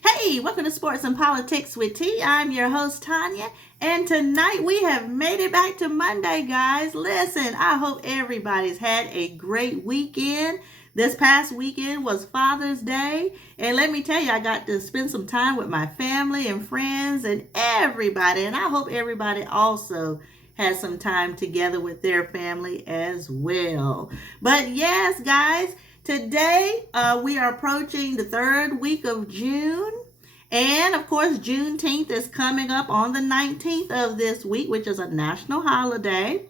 Hey, welcome to Sports and Politics with T. I'm your host, Tanya, and tonight we have made it back to Monday, guys. Listen, I hope everybody's had a great weekend. This past weekend was Father's Day, and let me tell you, I got to spend some time with my family and friends and everybody, and I hope everybody also has some time together with their family as well. But yes, guys, today we are approaching the third week of June. And of course, Juneteenth is coming up on the 19th of this week, which is a national holiday.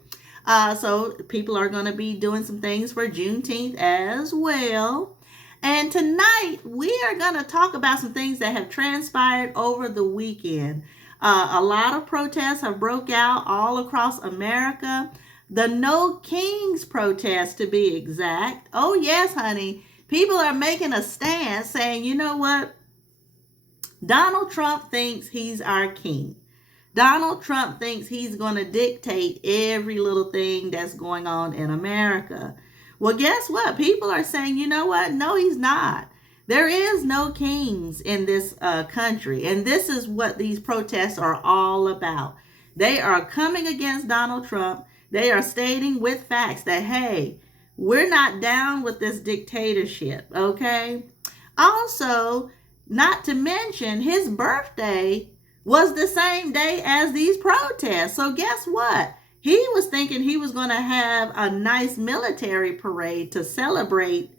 So people are going to be doing some things for Juneteenth as well. And tonight we are going to talk about some things that have transpired over the weekend. A lot of protests have broke out all across America. The No Kings protest, to be exact. Oh yes, honey. People are making a stand saying, you know what? Donald Trump thinks he's our king. Donald Trump thinks he's going to dictate every little thing that's going on in America. Well, guess what? People are saying, you know what? No, he's not. There is no kings in this country. And this is what these protests are all about. They are coming against Donald Trump. They are stating with facts that, hey, we're not down with this dictatorship, okay? Also, not to mention, his birthday was the same day as these protests. So guess what? He was thinking he was going to have a nice military parade to celebrate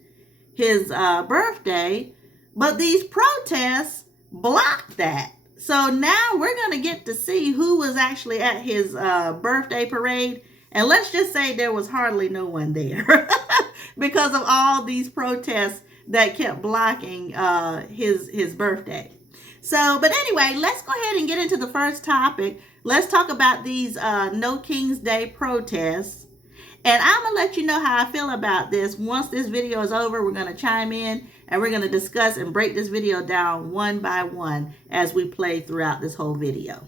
his birthday, but these protests blocked that. So now we're going to get to see who was actually at his birthday parade. And let's just say there was hardly no one there because of all these protests that kept blocking his birthday. So, but anyway, let's go ahead and get into the first topic. Let's talk about these No King's Day protests. And I'm going to let you know how I feel about this. Once this video is over, we're going to chime in and we're going to discuss and break this video down one by one as we play throughout this whole video.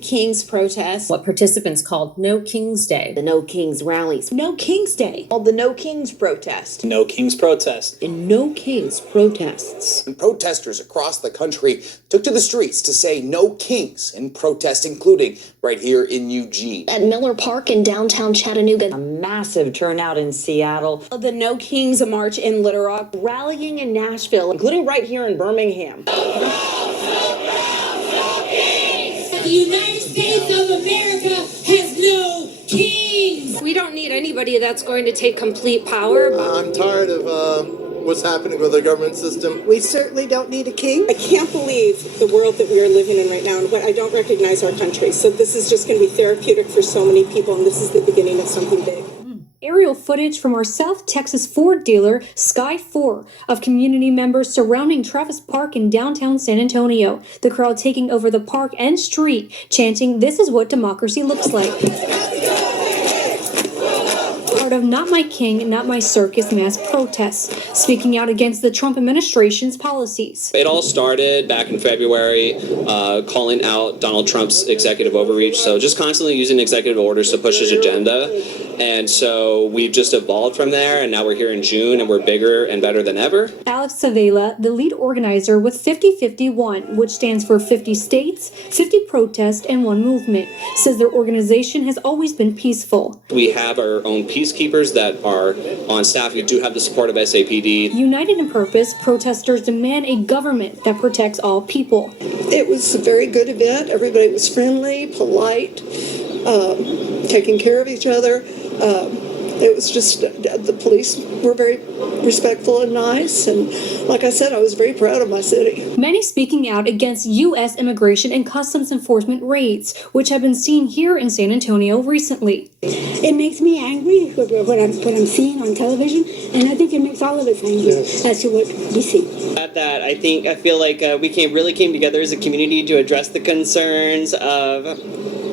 King's protest, what participants called No King's Day. The No Kings rallies. No King's Day. Called the No Kings protest. No Kings protest. And No Kings protests. And protesters across the country took to the streets to say no kings in protest, including right here in Eugene. At Miller Park in downtown Chattanooga. A massive turnout in Seattle. The No Kings march in Little Rock. Rallying in Nashville, including right here in Birmingham. The United States of America has no kings. We don't need anybody that's going to take complete power. I'm tired of what's happening with the government system. We certainly don't need a king. I can't believe the world that we are living in right now, and I don't recognize our country. So this is just going to be therapeutic for so many people, and this is the beginning of something big. Aerial footage from our South Texas Ford dealer, Sky 4, of community members surrounding Travis Park in downtown San Antonio. The crowd taking over the park and street, chanting, "This is what democracy looks like." Part of Not My King, Not My Circus mass protests, speaking out against the Trump administration's policies. It all started back in February, calling out Donald Trump's executive overreach. So just constantly using executive orders to push his agenda. And so we've just evolved from there, and now we're here in June, and we're bigger and better than ever. Alex Savela, the lead organizer with 5051, which stands for 50 states, 50 protests, and one movement, says their organization has always been peaceful. We have our own peacekeepers that are on staff. We do have the support of SAPD. United in purpose, protesters demand a government that protects all people. It was a very good event. Everybody was friendly, polite, taking care of each other. It was just, the police were very respectful and nice, and like I said, I was very proud of my city. Many speaking out against U.S. immigration and customs enforcement raids, which have been seen here in San Antonio recently. It makes me angry what I'm seeing on television, and I think it makes all of us angry as to what we see. At that, I feel like we really came together as a community to address the concerns of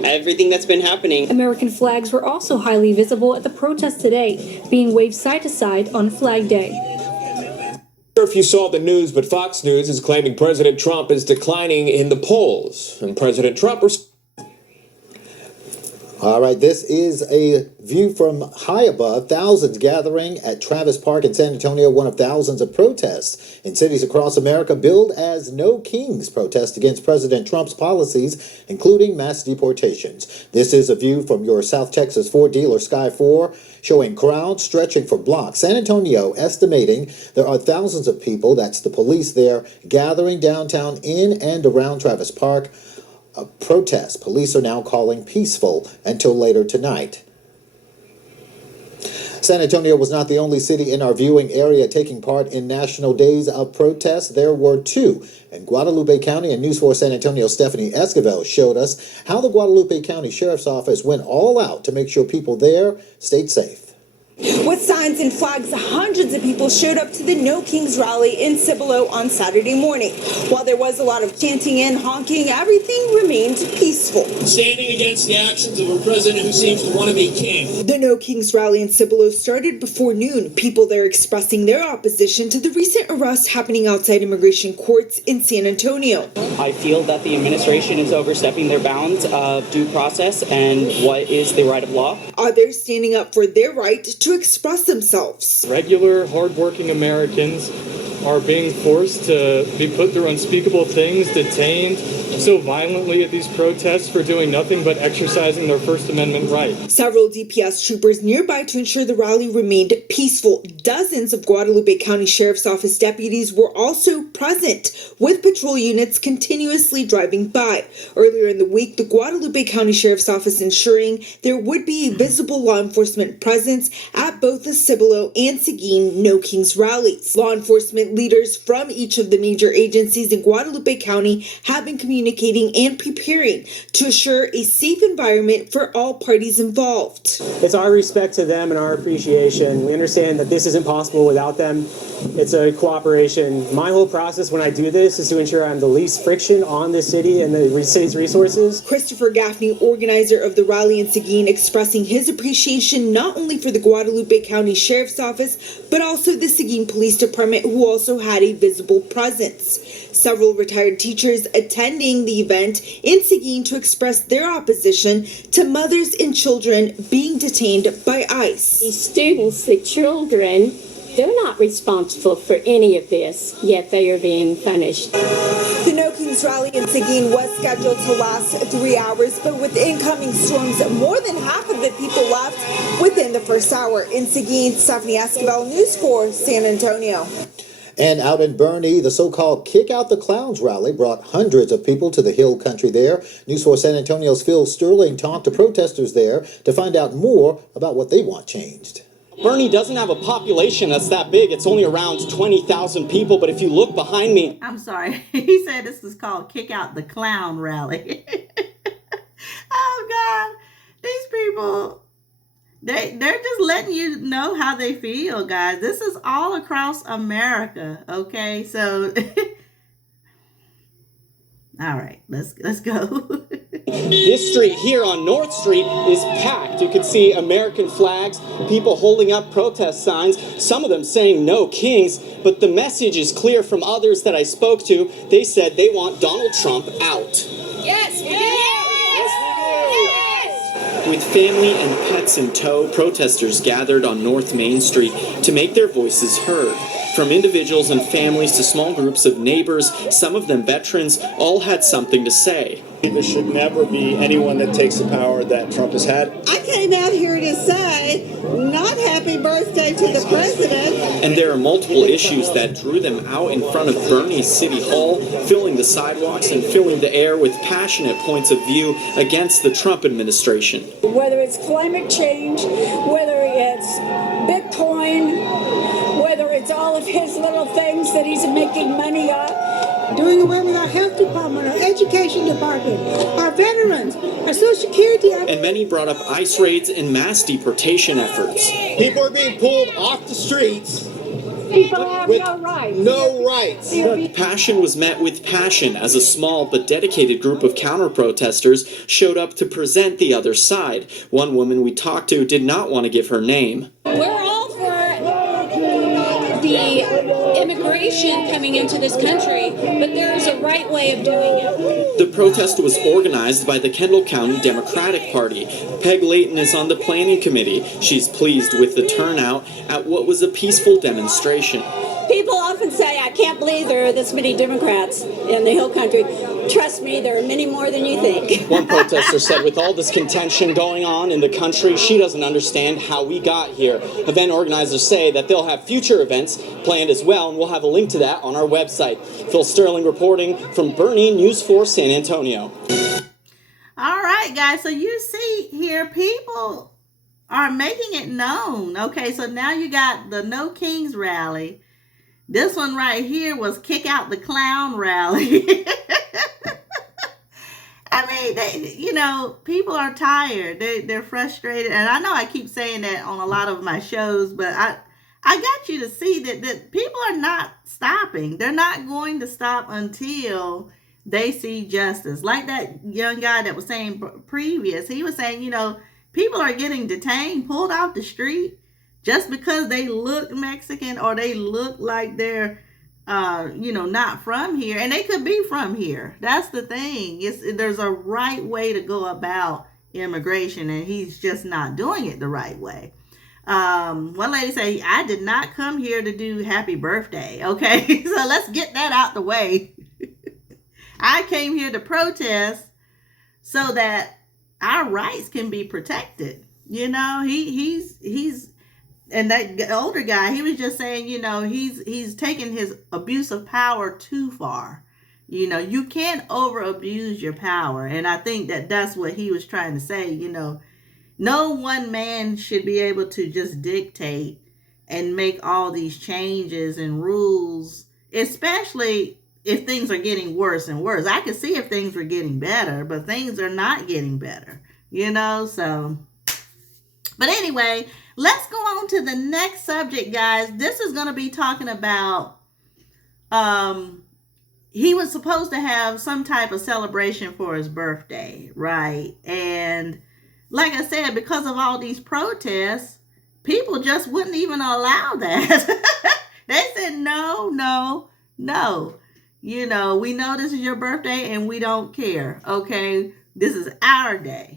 everything that's been happening. American flags were also highly visible at the protest today, being waved side to side on Flag Day. Not sure if you saw the news, but Fox News is claiming President Trump is declining in the polls. And President Trump All right, this is a view from high above. Thousands gathering at Travis Park in San Antonio, one of thousands of protests in cities across America billed as No Kings protest against President Trump's policies, including mass deportations. This is a view from your South Texas Ford dealer, Sky 4, showing crowds stretching for blocks. San Antonio estimating there are thousands of people, that's the police there, gathering downtown in and around Travis Park. A protest police are now calling peaceful until later tonight. San Antonio was not the only city in our viewing area taking part in National Days of Protest. There were two in Guadalupe County, and News 4 San Antonio Stephanie Esquivel showed us how the Guadalupe County Sheriff's Office went all out to make sure people there stayed safe. With signs and flags, hundreds of people showed up to the No Kings rally in Cibolo on Saturday morning. While there was a lot of chanting and honking, everything remained peaceful. Standing against the actions of a president who seems to want to be king. The No Kings rally in Cibolo started before noon. People there expressing their opposition to the recent arrests happening outside immigration courts in San Antonio. I feel that the administration is overstepping their bounds of due process and what is the right of law. Others standing up for their right to express themselves. Regular, hardworking Americans are being forced to be put through unspeakable things, detained so violently at these protests for doing nothing but exercising their First Amendment right. Several DPS troopers nearby to ensure the rally remained peaceful. Dozens of Guadalupe County Sheriff's Office deputies were also present, with patrol units continuously driving by. Earlier in the week, the Guadalupe County Sheriff's Office ensuring there would be a visible law enforcement presence at both the Cibolo and Seguin No Kings rallies. Law enforcement leaders from each of the major agencies in Guadalupe County have been communicating and preparing to assure a safe environment for all parties involved. It's our respect to them and our appreciation. We understand that this isn't possible without them. It's a cooperation. My whole process when I do this is to ensure I'm the least friction on the city and the city's resources. Christopher Gaffney, organizer of the rally in Seguin, expressing his appreciation not only for the Guadalupe County Sheriff's Office, but also the Seguin Police Department, who also had a visible presence. Several retired teachers attending the event in Seguin to express their opposition to mothers and children being detained by ICE. The students, the children, they're not responsible for any of this, yet they are being punished. The No Kings rally in Seguin was scheduled to last 3 hours, but with incoming storms, more than half of the people left within the first hour. In Seguin, Stephanie Esquivel, News 4 San Antonio. And out in Bernie, the so-called Kick Out the Clowns rally brought hundreds of people to the hill country there. News 4 San Antonio's Phil Sterling talked to protesters there to find out more about what they want changed. Bernie doesn't have a population that's that big. It's only around 20,000 people, but if you look behind me... I'm sorry. He said this is called Kick Out the Clown rally. Oh, God. These people... They're just letting you know how they feel, guys. This is all across America, okay? So, all right, let's go. This street here on North Street is packed. You can see American flags, people holding up protest signs, some of them saying no kings, but the message is clear from others that I spoke to. They said they want Donald Trump out. Yes, we do. With family and pets in tow, protesters gathered on North Main Street to make their voices heard. From individuals and families to small groups of neighbors, some of them veterans, all had something to say. There should never be anyone that takes the power that Trump has had. I came out here to say, not happy birthday to the president. And there are multiple issues that drew them out in front of Bernie City Hall, filling the sidewalks and filling the air with passionate points of view against the Trump administration. Whether it's climate change, whether it's Bitcoin, whether it's all of his little things that he's making money on. Doing away with our health department, our education department, our veterans, our social security. And many brought up ICE raids and mass deportation efforts. People are being pulled off the streets. People have no rights. No rights. Passion was met with passion as a small but dedicated group of counter-protesters showed up to present the other side. One woman we talked to did not want to give her name. We're all for the immigration immigration coming into this country, but there's a right way of doing it. The protest was organized by the Kendall County Democratic Party. Peg Layton is on the planning committee. She's pleased with the turnout at what was a peaceful demonstration. People often say, I can't believe there are this many Democrats in the Hill Country. Trust me, there are many more than you think. One protester said with all this contention going on in the country, she doesn't understand how we got here. Event organizers say that they'll have future events planned as well, and we'll have a link to that on our website. Phil Sterling reporting from Bernie News 4 San Antonio. All right, guys, so you see here, people are making it known. Okay, so now you got the No Kings rally. This one right here was Kick Out the Clown rally. I mean, people are tired. They're frustrated. And I know I keep saying that on a lot of my shows, but I got you to see that people are not stopping. They're not going to stop until they see justice. Like that young guy that was saying previous, he was saying, people are getting detained, pulled off the street just because they look Mexican or they look like they're not from here, and they could be from here. That's the thing. There's a right way to go about immigration, and he's just not doing it the right way. One lady said, I did not come here to do happy birthday. Okay, so let's get that out the way. I came here to protest so that our rights can be protected. He's and that older guy, he was just saying, he's taking his abuse of power too far. You can't over abuse your power. And I think that's what he was trying to say. No one man should be able to just dictate and make all these changes and rules, especially if things are getting worse and worse. I could see if things were getting better, but things are not getting better, so. But anyway, let's go on to the next subject, guys. This is going to be talking about, he was supposed to have some type of celebration for his birthday, right? And like I said, because of all these protests, people just wouldn't even allow that. They said, no. We know this is your birthday and we don't care, okay? This is our day.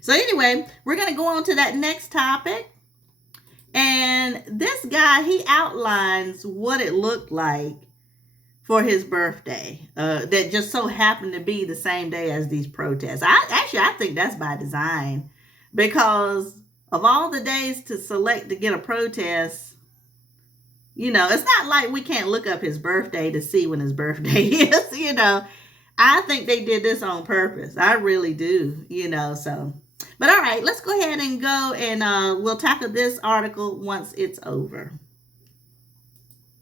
So anyway, we're going to go on to that next topic. And this guy, he outlines what it looked like for his birthday that just so happened to be the same day as these protests. I think that's by design, because of all the days to select to get a protest, it's not like we can't look up his birthday to see when his birthday is, I think they did this on purpose. I really do, so. But all right, let's go ahead and go and we'll tackle this article once it's over.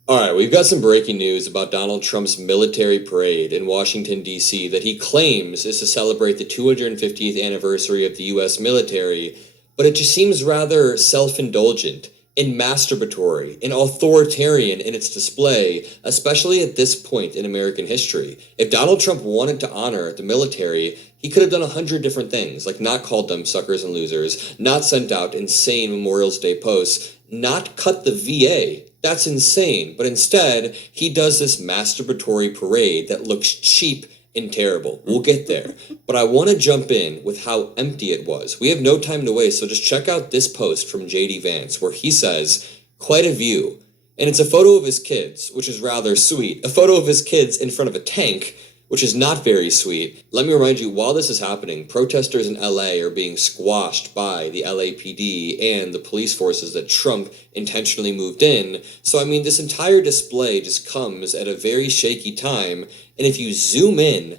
All right, we've got some breaking news about Donald Trump's military parade in Washington, D.C. that he claims is to celebrate the 250th anniversary of the U.S. military, but it just seems rather self-indulgent and masturbatory and authoritarian in its display, especially at this point in American history. If Donald Trump wanted to honor the military, he could have done 100 different things, like not called them suckers and losers, not sent out insane Memorial's Day posts, not cut the VA. That's insane. But instead, he does this masturbatory parade that looks cheap and terrible. We'll get there. But I want to jump in with how empty it was. We have no time to waste, so just check out this post from J.D. Vance, where he says, quite a view. And it's a photo of his kids, which is rather sweet. A photo of his kids in front of a tank, which is not very sweet. Let me remind you, while this is happening, protesters in LA are being squashed by the LAPD and the police forces that Trump intentionally moved in. So, this entire display just comes at a very shaky time. And if you zoom in,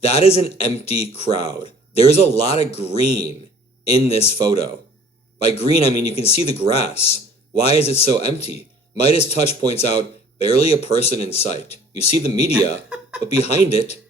that is an empty crowd. There's a lot of green in this photo. By green, you can see the grass. Why is it so empty? Midas Touch points out, barely a person in sight. You see the media, but behind it,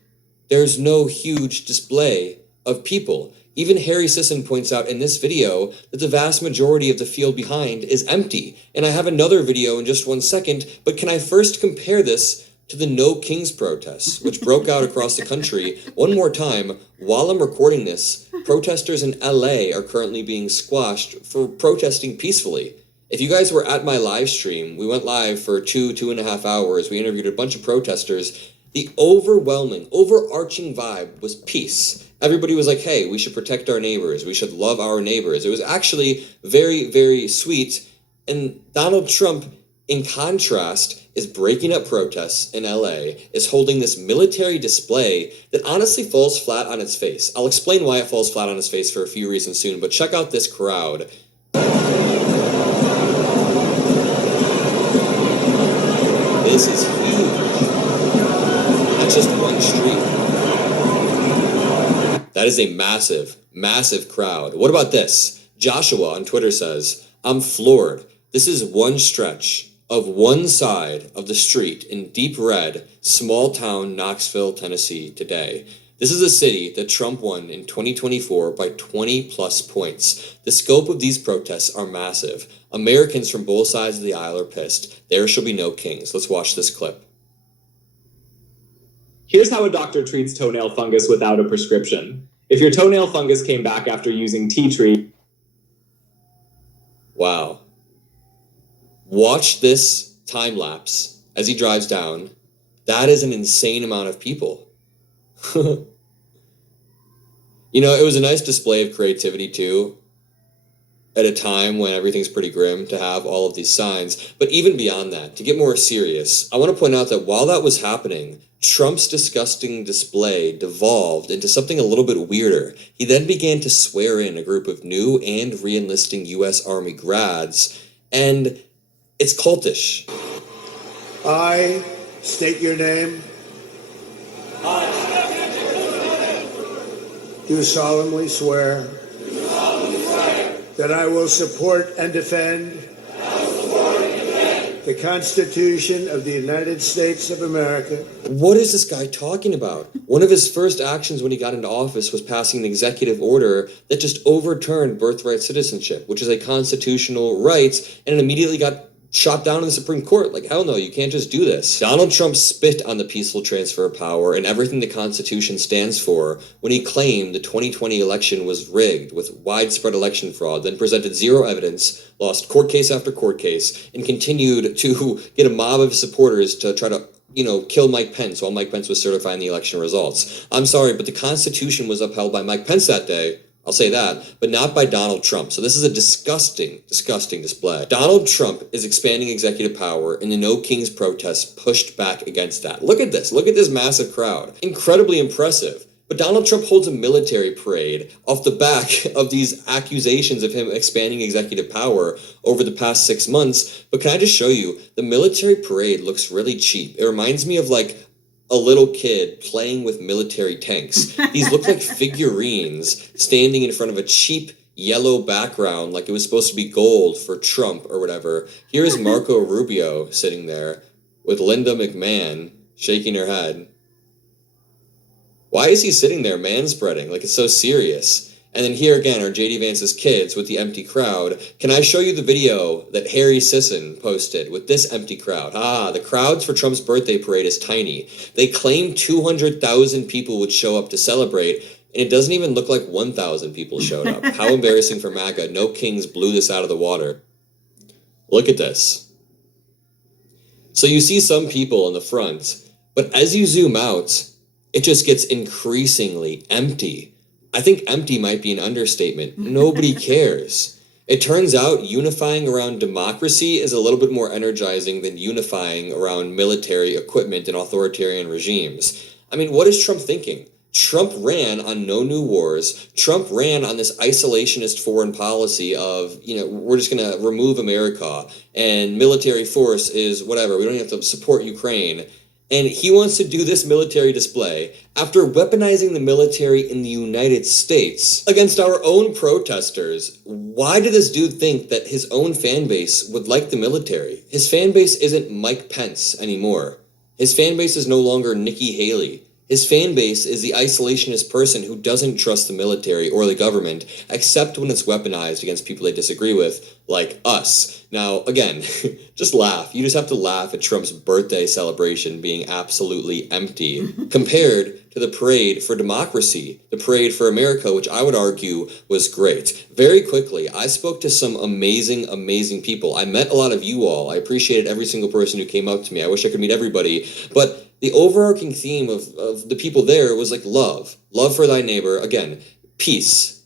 there's no huge display of people. Even Harry Sisson points out in this video that the vast majority of the field behind is empty. And I have another video in just 1 second, but can I first compare this to the No Kings protests, which broke out across the country one more time. While I'm recording this, protesters in LA are currently being squashed for protesting peacefully. If you guys were at my live stream, we went live for 2.5 hours. We interviewed a bunch of protesters. The overwhelming, overarching vibe was peace. Everybody was like, hey, we should protect our neighbors. We should love our neighbors. It was actually very, very sweet. And Donald Trump, in contrast, is breaking up protests in LA, is holding this military display that honestly falls flat on its face. I'll explain why it falls flat on its face for a few reasons soon, but check out this crowd. This is huge. That's just one street. That is a massive, massive crowd. What about this? Joshua on Twitter says, I'm floored. This is one stretch of one side of the street in deep red, small town Knoxville, Tennessee today. This is a city that Trump won in 2024 by 20 plus points. The scope of these protests are massive. Americans from both sides of the aisle are pissed. There shall be no kings. Let's watch this clip. Here's how a doctor treats toenail fungus without a prescription. If your toenail fungus came back after using tea tree... Wow. Watch this time lapse as he drives down. That is an insane amount of people. You know, it was a nice display of creativity too, at a time when everything's pretty grim, to have all of these signs. But even beyond that, to get more serious, I want to point out that while that was happening, Trump's disgusting display devolved into something a little bit weirder. He then began to swear in a group of new and re-enlisting U.S. Army grads, and it's cultish. I state your name. Do solemnly swear that I will support and defend the Constitution of the United States of America. What is this guy talking about? One of his first actions when he got into office was passing an executive order that just overturned birthright citizenship, which is a constitutional right, and it immediately got shot down in the Supreme Court. Like, hell no, you can't just do this. Donald Trump spit on the peaceful transfer of power and everything the Constitution stands for when he claimed the 2020 election was rigged with widespread election fraud, then presented zero evidence, lost court case after court case, and continued to get a mob of supporters to try to kill Mike Pence while Mike Pence was certifying the election results. I'm sorry, but the Constitution was upheld by Mike Pence that day. I'll say that, but not by Donald Trump. So this is a disgusting, disgusting display. Donald Trump is expanding executive power, and the No Kings protests pushed back against that. Look at this. Look at this massive crowd. Incredibly impressive. But Donald Trump holds a military parade off the back of these accusations of him expanding executive power over the past 6 months. But can I just show you, the military parade looks really cheap. It reminds me of like a little kid playing with military tanks. These look like figurines standing in front of a cheap yellow background like it was supposed to be gold for Trump or whatever. Here is Marco Rubio sitting there with Linda McMahon shaking her head. Why is he sitting there manspreading like it's so serious? And then here again are J.D. Vance's kids with the empty crowd. Can I show you the video that Harry Sisson posted with this empty crowd? The crowds for Trump's birthday parade is tiny. They claim 200,000 people would show up to celebrate, and it doesn't even look like 1,000 people showed up. How embarrassing for MAGA. No Kings blew this out of the water. Look at this. So you see some people in the front, but as you zoom out, it just gets increasingly empty. I think empty might be an understatement. Nobody cares. It turns out unifying around democracy is a little bit more energizing than unifying around military equipment and authoritarian regimes. I mean, what is Trump thinking? Trump ran on no new wars. Trump ran on this isolationist foreign policy of, we're just going to remove America and military force is whatever. We don't have to support Ukraine. And he wants to do this military display after weaponizing the military in the United States against our own protesters. Why did this dude think that his own fan base would like the military? His fan base isn't Mike Pence anymore. His fan base is no longer Nikki Haley. His fan base is the isolationist person who doesn't trust the military or the government, except when it's weaponized against people they disagree with, like us. Now, again, just laugh. You just have to laugh at Trump's birthday celebration being absolutely empty, compared to the parade for democracy, the parade for America, which I would argue was great. Very quickly, I spoke to some amazing, amazing people. I met a lot of you all. I appreciated every single person who came up to me. I wish I could meet everybody, but the overarching theme of the people there was like love. Love for thy neighbor. Again, peace,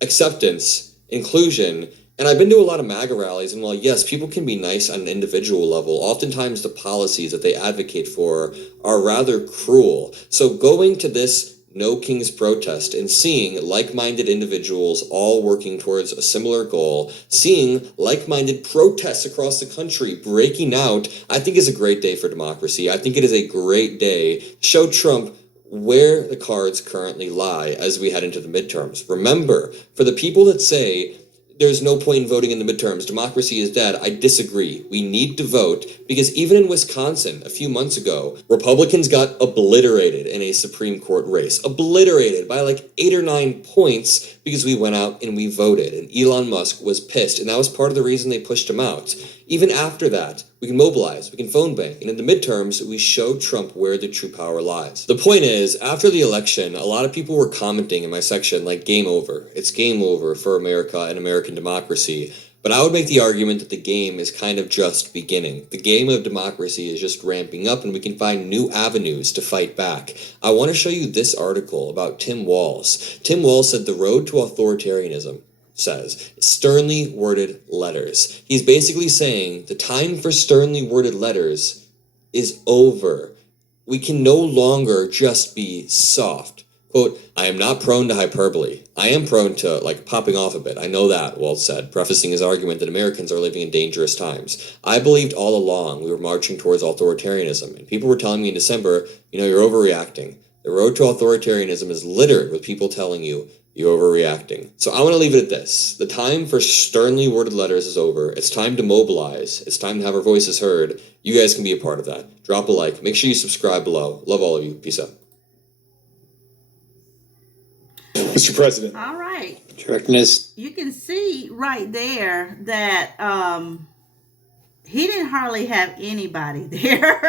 acceptance, inclusion. And I've been to a lot of MAGA rallies, and while yes, people can be nice on an individual level, oftentimes the policies that they advocate for are rather cruel. So going to this No Kings protest and seeing like-minded individuals all working towards a similar goal, seeing like-minded protests across the country breaking out, I think is a great day for democracy. I think it is a great day to show Trump where the cards currently lie as we head into the midterms. Remember, for the people that say there's no point in voting in the midterms, democracy is dead, I disagree. We need to vote because even in Wisconsin a few months ago, Republicans got obliterated in a Supreme Court race. Obliterated by like 8 or 9 points because we went out and we voted. And Elon Musk was pissed. And that was part of the reason they pushed him out. Even after that, we can mobilize, we can phone bank, and in the midterms, we show Trump where the true power lies. The point is, after the election, a lot of people were commenting in my section like, game over. It's game over for America and American democracy. But I would make the argument that the game is kind of just beginning. The game of democracy is just ramping up, and we can find new avenues to fight back. I want to show you this article about Tim Walz. Tim Walz said the road to authoritarianism says sternly worded letters. He's basically saying the time for sternly worded letters is over. We can no longer just be soft. Quote, I am not prone to hyperbole. I am prone to, like, popping off a bit. I know that, Walz said, prefacing his argument that Americans are living in dangerous times. I believed all along we were marching towards authoritarianism, and people were telling me in December, you know, you're overreacting. The road to authoritarianism is littered with people telling you you're overreacting. So I want to leave it at this. The time for sternly worded letters is over. It's time to mobilize. It's time to have our voices heard. You guys can be a part of that. Drop a like. Make sure you subscribe below. Love all of you. Peace out. Mr. President. All right. Directness. You can see right there that he didn't hardly have anybody there.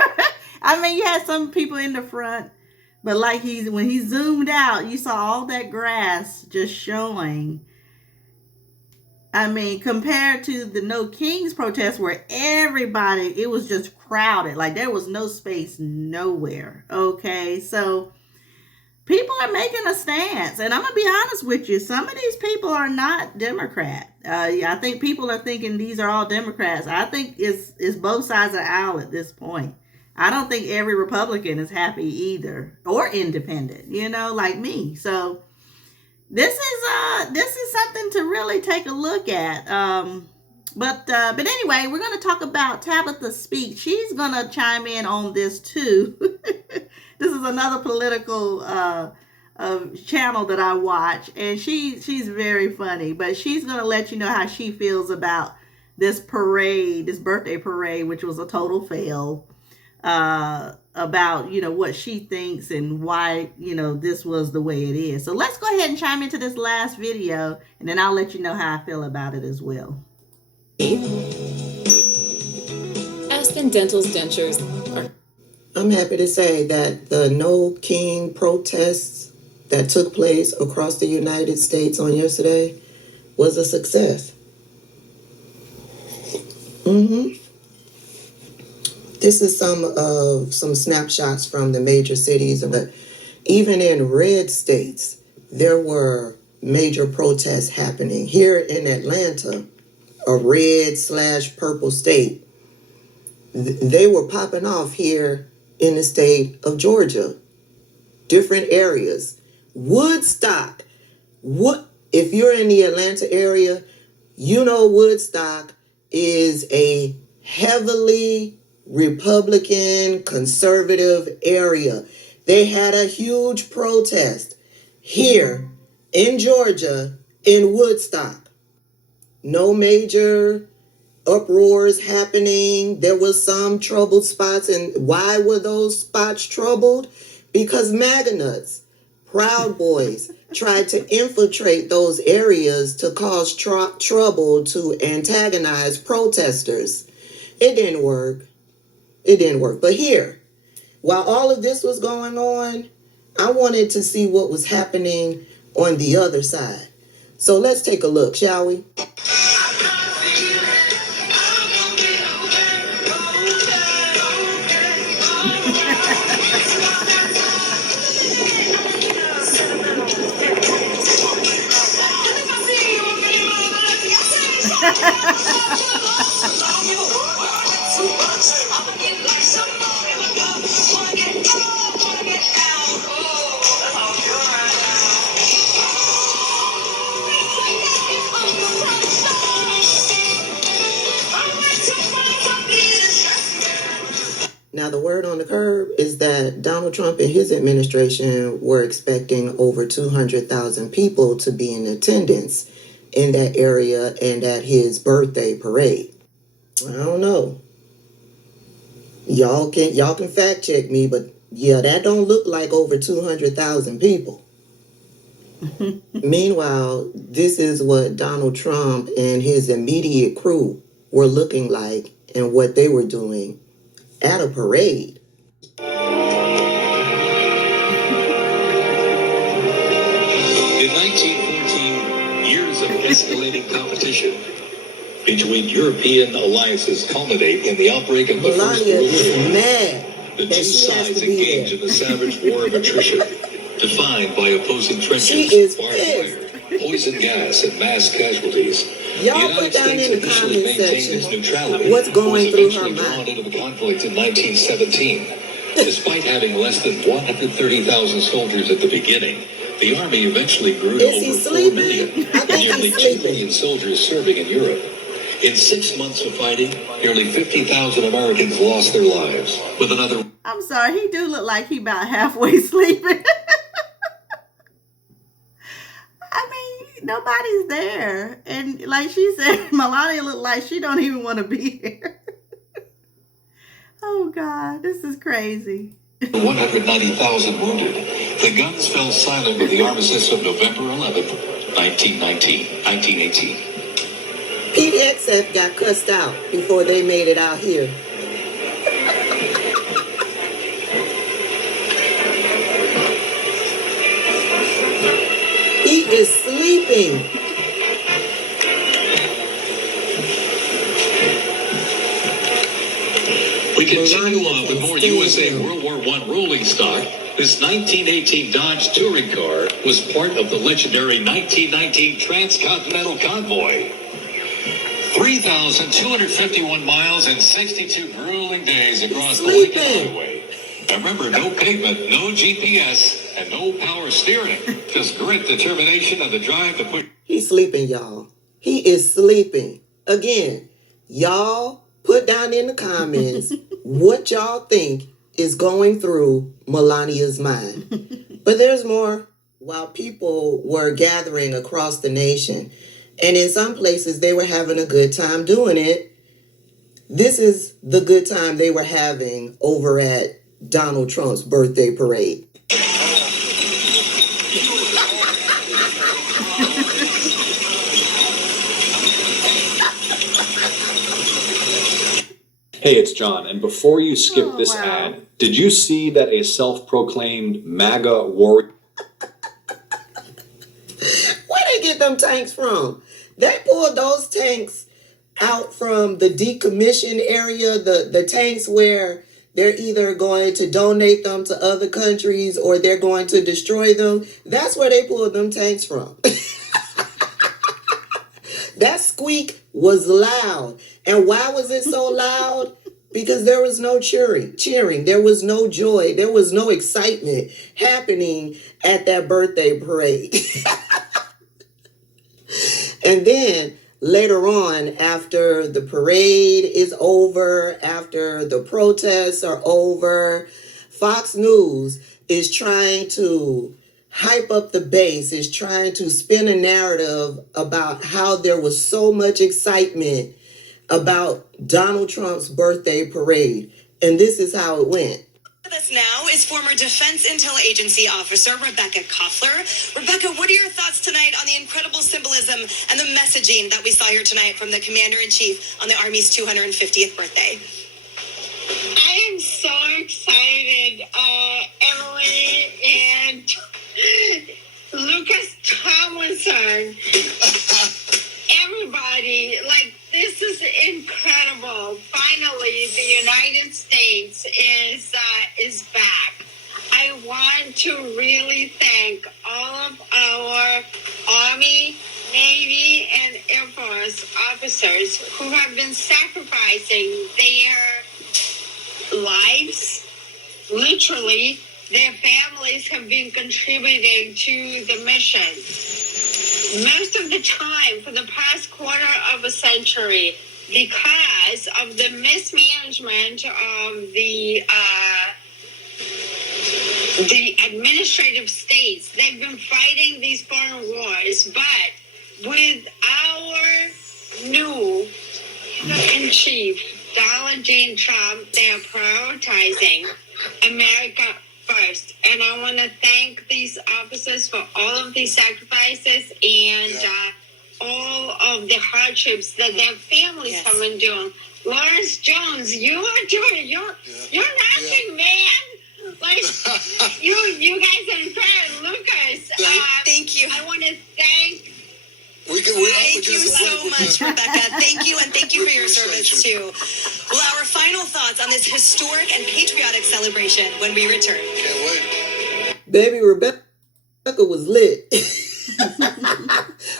I mean, you had some people in the front, but like when he zoomed out, you saw all that grass just showing. I mean, compared to the No Kings protest where everybody, it was just crowded. Like there was no space nowhere. Okay, so people are making a stance. And I'm going to be honest with you. Some of these people are not Democrat. I think people are thinking these are all Democrats. I think it's both sides of the aisle at this point. I don't think every Republican is happy either, or independent, you know, like me. So this is something to really take a look at. But anyway, we're going to talk about Tabitha Speaks. She's going to chime in on this too. This is another political channel that I watch, and she's very funny. But she's going to let you know how she feels about this parade, this birthday parade, which was a total fail. About, you know, what she thinks and why, you know, this was the way it is. So let's go ahead and chime into this last video, and then I'll let you know how I feel about it as well. Aspen Dental's dentures are... I'm happy to say that the No King protests that took place across the United States on yesterday was a success. This is some snapshots from the major cities, but even in red states, there were major protests happening. Here in Atlanta, a red/purple state, they were popping off here in the state of Georgia. Different areas. Woodstock. If you're in the Atlanta area, you know Woodstock is a heavily Republican, conservative area. They had a huge protest here in Georgia in Woodstock. No major uproars happening. There was some troubled spots. And why were those spots troubled? because MAGA nuts, Proud Boys, tried to infiltrate those areas to cause trouble, to antagonize protesters. It didn't work. It didn't work. But here, while all of this was going on, I wanted to see what was happening on the other side. So let's take a look, shall we? Now, the word on the curb is that Donald Trump and his administration were expecting over 200,000 people to be in attendance in that area and at his birthday parade. I don't know. Y'all can fact check me, but yeah, that don't look like over 200,000 people. Meanwhile, this is what Donald Trump and his immediate crew were looking like and what they were doing at a parade. In 1914, years of escalating competition between European alliances culminate in the outbreak of the First World War. The two sides engage in a savage war of attrition, defined by opposing trenches, barbed wire, poison gas, and mass casualties. Y'all put down in the comment section what's going through her mind. Into the conflict in 1917. Despite having less than 130,000 soldiers at the beginning, the army eventually grew to over 4 million, with nearly 2 million soldiers serving in Europe. In 6 months of fighting, nearly 50,000 Americans lost their lives, with another... I'm sorry, he do look like he about halfway sleeping. I mean, nobody's there. And like she said, Melania looked like she don't even want to be here. Oh, God, this is crazy. 190,000 wounded. The guns fell silent with the armistice of November 11th, 1918. PDXF got cussed out before they made it out here. He is sleeping. We continue on with more USA World War I rolling stock. This 1918 Dodge touring car was part of the legendary 1919 Transcontinental Convoy. 3,251 miles and 62 grueling days across the Lincoln Highway. Remember, no pavement, no GPS, and no power steering. Just grit, determination, and the drive to push. He's sleeping, y'all. He is sleeping. Again, y'all put down in the comments what y'all think is going through Melania's mind. But there's more. While people were gathering across the nation, and in some places they were having a good time doing it, this is the good time they were having over at Donald Trump's birthday parade. Hey, it's John, and before you skip this ad, did you see that a self-proclaimed MAGA warrior... Where they get them tanks from? They pulled those tanks out from the decommissioned area, the tanks where they're either going to donate them to other countries or they're going to destroy them. That's where they pulled them tanks from. That squeak was loud. And why was it so loud? Because there was no cheering. There was no joy. There was no excitement happening at that birthday parade. And then later on, after the parade is over, after the protests are over, Fox News is trying to hype up the base, is trying to spin a narrative about how there was so much excitement about Donald Trump's birthday parade. And this is how it went. With us now is former Defense Intel Agency officer Rebecca Koffler. Rebecca, what are your thoughts tonight on the incredible symbolism and the messaging that we saw here tonight from the Commander-in-Chief on the Army's 250th birthday? I am so excited, Emily and Lucas Tomlinson. Everybody, like, this is incredible. Finally, the United States is back. I want to really thank all of our Army, Navy, and Air Force officers who have been sacrificing their lives. Literally, their families have been contributing to the mission. Most of the time, for the past quarter of a century, because of the mismanagement of the administrative states, they've been fighting these foreign wars. But with our new in chief, Donald J. Trump, they are prioritizing America first. And I want to thank these officers for all of these sacrifices and all of the hardships that their families have been doing. Lawrence Jones, you are doing, you're nothing, man. Like, you guys are incredible. Lucas, thank you. I want to thank Thank you so much, Rebecca. Thank you, and thank you for your service, too. Well, our final thoughts on this historic and patriotic celebration when we return. Can't wait. Baby, Rebecca was lit.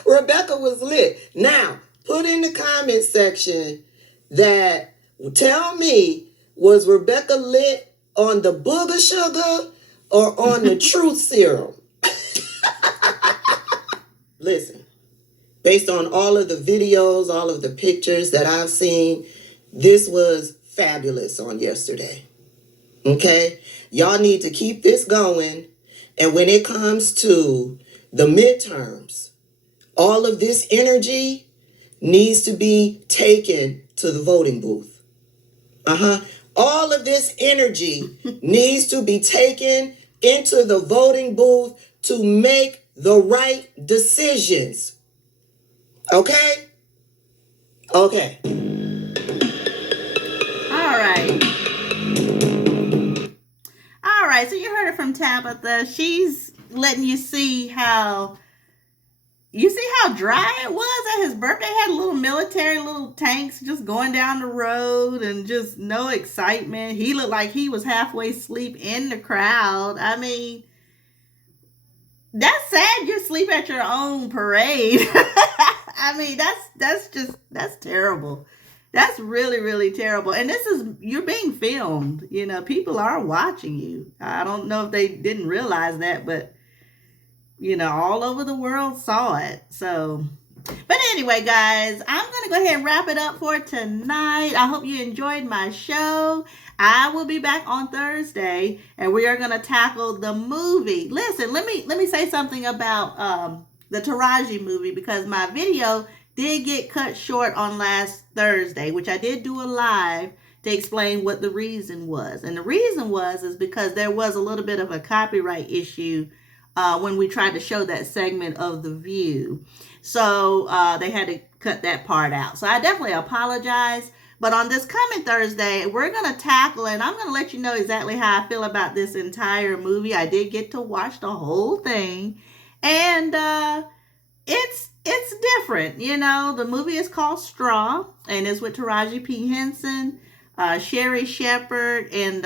Rebecca was lit. Now, put in the comment section that, tell me, was Rebecca lit on the booger sugar or on the truth serum? Listen. Based on all of the videos, all of the pictures that I've seen, this was fabulous on yesterday. Okay? Y'all need to keep this going. And when it comes to the midterms, all of this energy needs to be taken to the voting booth. All of this energy needs to be taken into the voting booth to make the right decisions. Okay? Okay. All right. All right. So you heard it from Tabitha. She's letting you see how dry it was at his birthday. Had little military, little tanks just going down the road and just no excitement. He looked like he was halfway asleep in the crowd. I mean, that's sad. You sleep at your own parade. I mean, that's terrible. That's really, really terrible. And you're being filmed. You know, people are watching you. I don't know if they didn't realize that, but, you know, all over the world saw it. So, but anyway, guys, I'm going to go ahead and wrap it up for tonight. I hope you enjoyed my show. I will be back on Thursday, and we are going to tackle the movie. Listen, let me say something about the Taraji movie, because my video did get cut short on last Thursday, which I did do a live to explain what the reason was. And the reason is because there was a little bit of a copyright issue when we tried to show that segment of The View. So they had to cut that part out. So I definitely apologize. But on this coming Thursday, we're going to tackle, and I'm going to let you know exactly how I feel about this entire movie. I did get to watch the whole thing. And it's different, you know. The movie is called Straw, and it's with Taraji P. Henson, Sherry Shepherd, and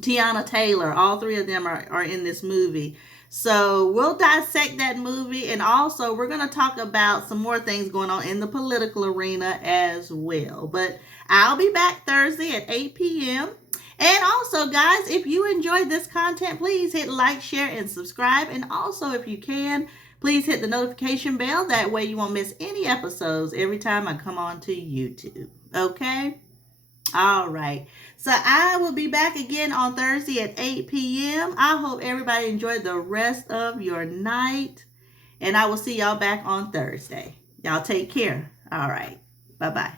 Tiana Taylor. All three of them are in this movie. So we'll dissect that movie, and also we're going to talk about some more things going on in the political arena as well. But I'll be back Thursday at 8 p.m. And also, guys, if you enjoyed this content, please hit like, share, and subscribe. And also, if you can, please hit the notification bell. That way you won't miss any episodes every time I come on to YouTube. Okay? All right. So I will be back again on Thursday at 8 p.m. I hope everybody enjoyed the rest of your night. And I will see y'all back on Thursday. Y'all take care. All right. Bye-bye.